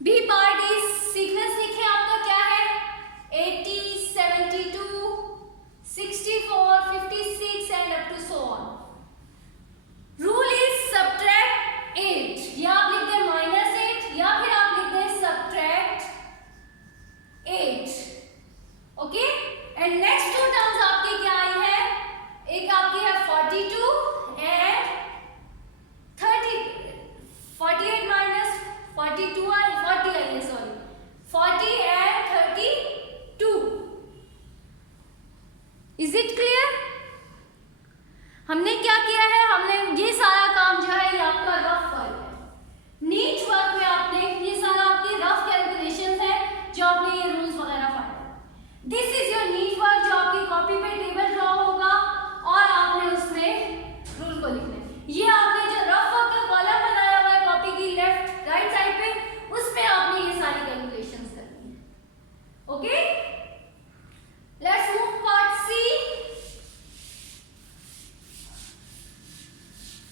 B part is sequence लिखे आपका क्या है 80, 72, 64, 56 and up to so on. Rule is subtract 8, या आप लिख दें -8 या फिर आप लिख दें subtract 8। Okay, and next two terms आपकी क्या आई है, एक आपकी है 42 एंड 30, 48 माइनस 42 आई 40 आई है, sorry 40 and 32। Is it clear? हमने क्या किया है, हमने ये सारा काम जो है ये आपका रफ वर्क है। नीट वर्क में आपने ये सारा आपके रफ कैलकुलेशंस है जो आपने ये रूल्स वगैरह पढ़े। This is your neat work जो आपकी कॉपी पे टेबल ड्रॉ होगा और आपने उसमें रूल को लिखना है। ये आपने जो रफ वर्क का कॉलम बनाया हुआ है कॉपी की लेफ्ट राइट साइड पे, उसमें आपने ये सारी कैलकुलेशंस करनी है। Okay, let's move part C.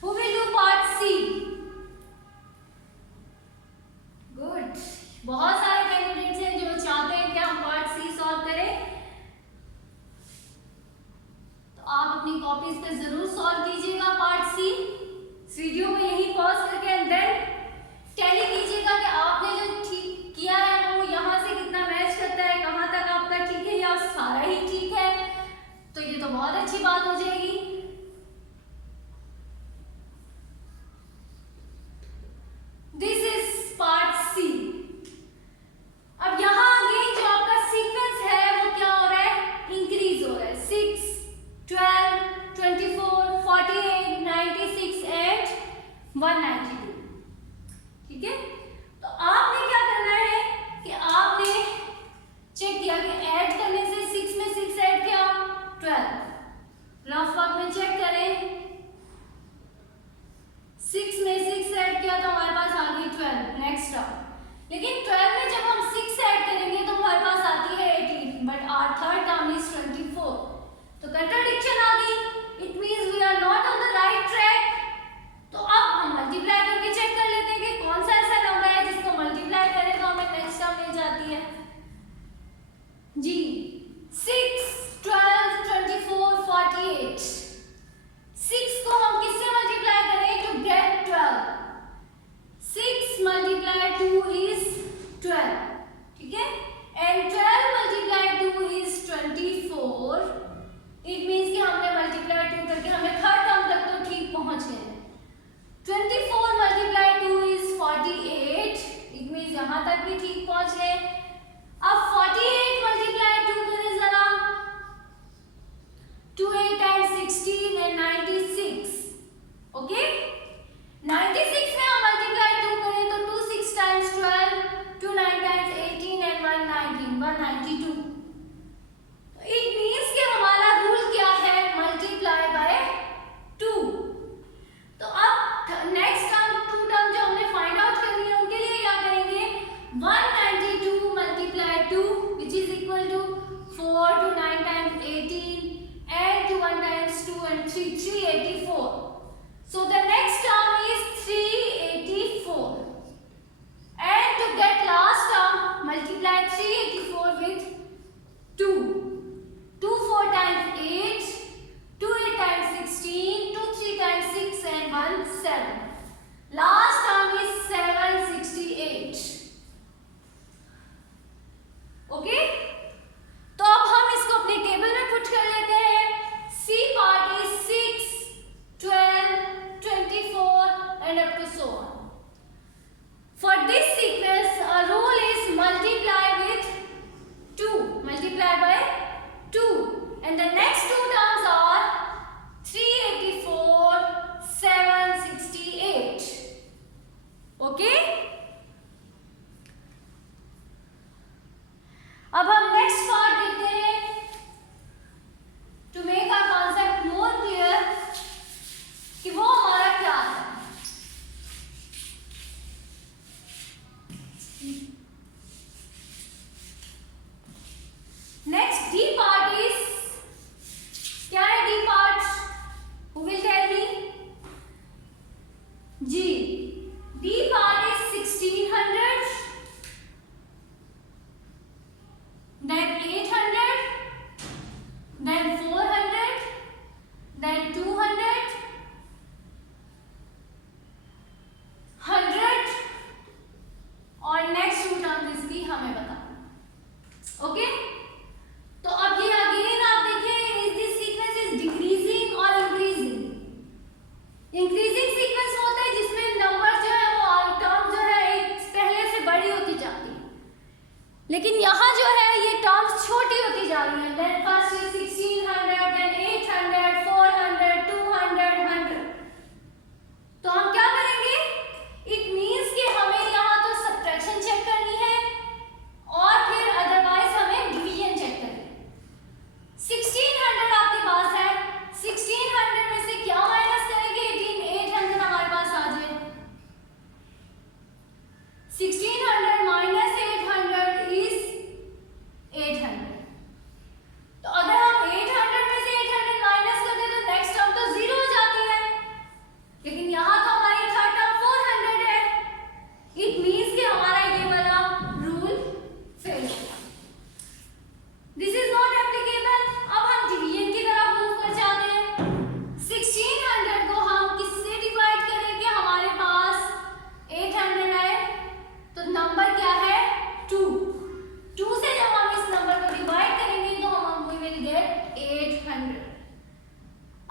Who will do part C? Good. बहुत सारे कैंडिडेट्स हैं जो चाहते हैं कि हम पार्ट सी सॉल्व करें, तो आप अपनी कॉपीज पे जरूर सॉल्व कीजिएगा पार्ट सी। इस वीडियो को यहीं पॉज करके एंड देन टैली कीजिएगा कि आपने जो ठीक किया है वो यहाँ से कितना मैच करता है, कहाँ तक आपका ठीक है या सारा ही ठीक है, तो ये तो बहुत अच्छी बात हो जाएगी। This is part C. अब यहाँ आगे जो आपका सीक्वेंस है वो क्या हो रहा है, इंक्रीज हो रहा है। 6, 12, 24, 48, 96 एंड 192। ठीक है, तो आपने क्या करना है कि आपने चेक किया कि ऐड करने से 6 में 6 ऐड किया 12, रफ वर्क में चेक करें 6 में 6 ऐड किया तो हमारे पास आ गई 12 नेक्स्ट टर्म। लेकिन 12 में जब हम 6 ऐड करेंगे तो हमारे पास आती है 18, but our third term is 24, तो कंट्राडिक्शन आ गई। It means we are not on the right track. तो अब हम मल्टीप्लाई करके चेक कर लेते हैं कि कौन सा ऐसा नंबर है जिसको मल्टीप्लाई करें तो हमें नेक्स्ट टर्म मिल जाती है जी। 6, 12, 24, 48। 6 को हम किससे मल्टीप्लाई करें टू गेट 12? 6 मल्टीप्लाई 2 इज 12, ठीक है, and 12 multiply 2 is 24। It means कि हमने मल्टीप्लाई 2 करके हमें थर्ड टर्म तक तो ठीक पहुंच गए। 24 मल्टीप्लाई 2 इज 48। इट मींस यहां तक भी ठीक पहुंच गए। अब 48 मल्टीप्लाई 2 करें जरा, 2 8 and 16 and 96। ओके, 96 में हम मल्टीप्लाई 2 करें तो 2 6 times 12, 2 9 times 1600 minus 800 is 800। तो अगर हम 800 में से 800 माइनस कर दें तो नेक्स्ट टर्म तो 0 हो जाती है, लेकिन यहाँ तो हमारी थर्ड टर्म 400 है। इट मीन्स कि हमारा ये वाला rule fail. This is not applicable. अब हम डिवीजन की तरफ मूव कर जाते हैं। 1600 को हम किससे डिवाइड करेंगे? हमारे पास 800 है तो नंबर क्या है? 2। 2 से जब हम इस नंबर को डिवाइड करेंगे तो हम वी विल गेट 800।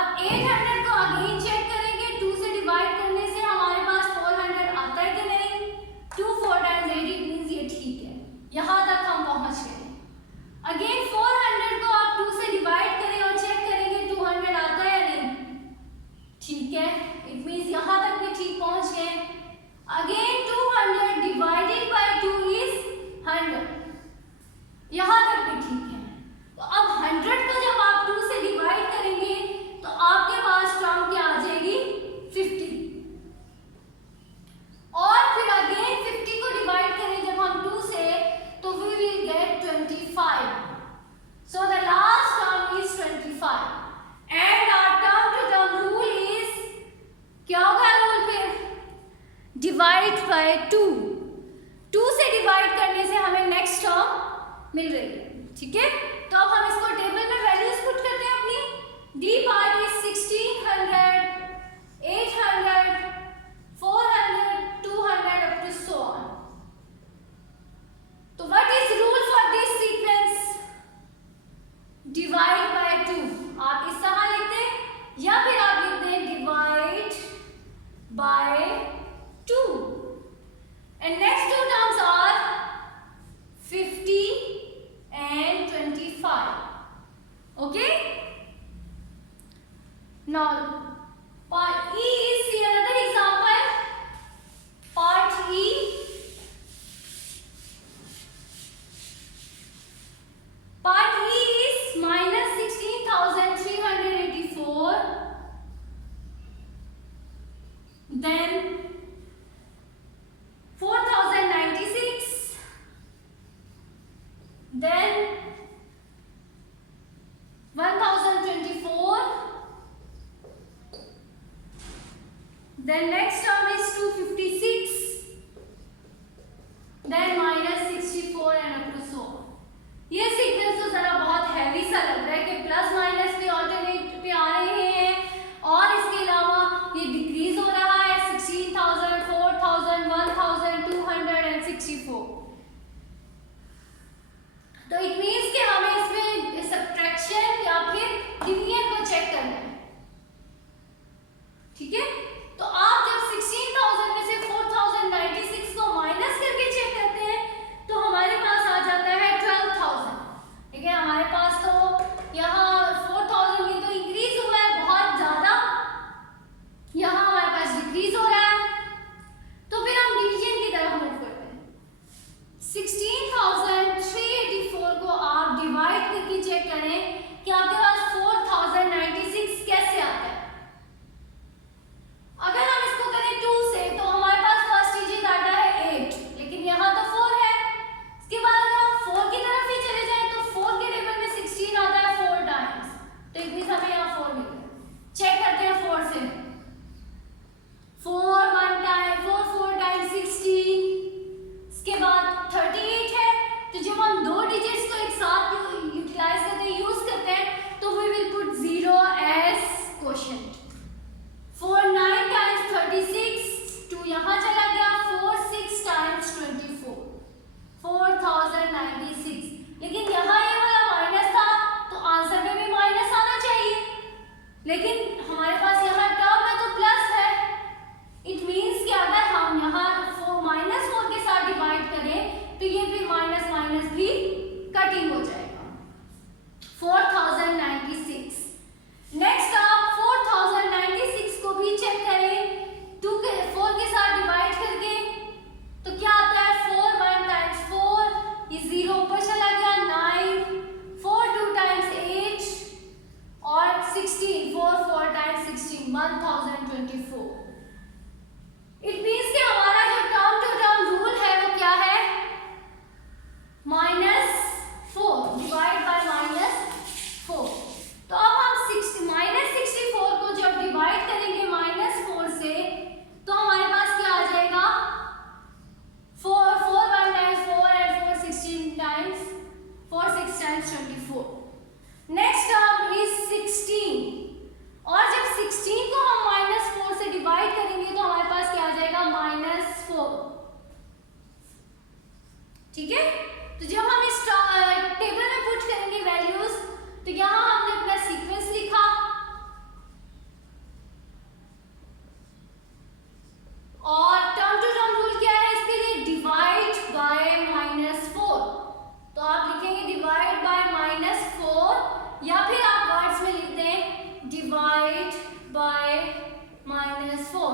अब 800 को अगेन चेक करेंगे, 2 से डिवाइड करने से हमारे पास 400 आता है कि नहीं? 2 4 times 8 इट मींस ये ठीक है, यहाँ तक हम पहुंच गए। अगेन 400 को आप 2 से डिवाइड करें और चेक करेंगे 200 आता है या नहीं? ठीक है, इट मींस यहाँ तक भी ठीक पहुंच गए। अगेन 200 डिवाइडेड बाय 2 इज 100, यहाँ तक भी ठीक है। तो अब 100 को जब आप 2 से डिवाइड करेंगे तो आपके पास टर्म क्या आ जाएगी? 50। और फिर अगेन 50 को डिवाइड करें जब हम 2 से तो we will get 25। So the last term is 25 and our term to term rule is क्या होगा? रूल फिर डिवाइड बाय 2। 2 से डिवाइड करने से हमें नेक्स्ट टर्म मिल रही है। ठीक है, तो अब हम इसको टेबल में वैल्यूज पुट करते हैं अपनी। D part is 1600, 800, 400, 200 up to so on। तो what is rule for this sequence? Divide by 2। आप इस तरह लिखते हैं या फिर आप लिखते हैं divide by 2 and next two terms are 50 and 25। Okay, now part E is see another example। part E, part E is minus 16,384, then 4,096, then 1,024, then next term is 256, then minus 64 and up to so on। ये sequence तो जरा बहुत heavy सा लग रहा है कि plus minus भी ऑल्टरनेट पे आ रहे हैं और इसके अलावा ये डिक्रीज हो रहा है 16,000, 4,000, 1,264। तो इट मींस कि हमें इसमें सब्ट्रैक्शन या फिर डिवीजन को चेक करना है। ठीक है, तो आप जब ठीक है। तो जब हम इस टेबल में पुट करेंगे वैल्यूज, तो यहाँ हमने अपना सीक्वेंस लिखा और टर्म टू टर्म रूल क्या है इसके लिए, डिवाइड बाय -4। तो आप लिखेंगे डिवाइड बाय -4 या फिर आप वर्ड्स में लिख दें divide by -4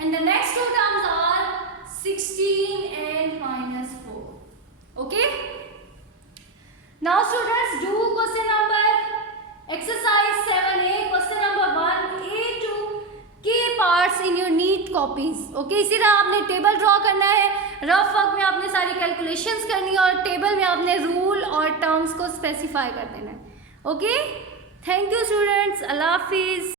and the next two terms are 16 and -4. Okay, now students do question number exercise 7a, question number 1a to k parts in your neat copies. Okay, इसी तरह आपने table draw करना है, rough work में आपने सारी calculations करनी है और टेबल में आपने रूल और टर्म्स को स्पेसिफाई कर देना है। Okay, thank you students, Allah Hafiz.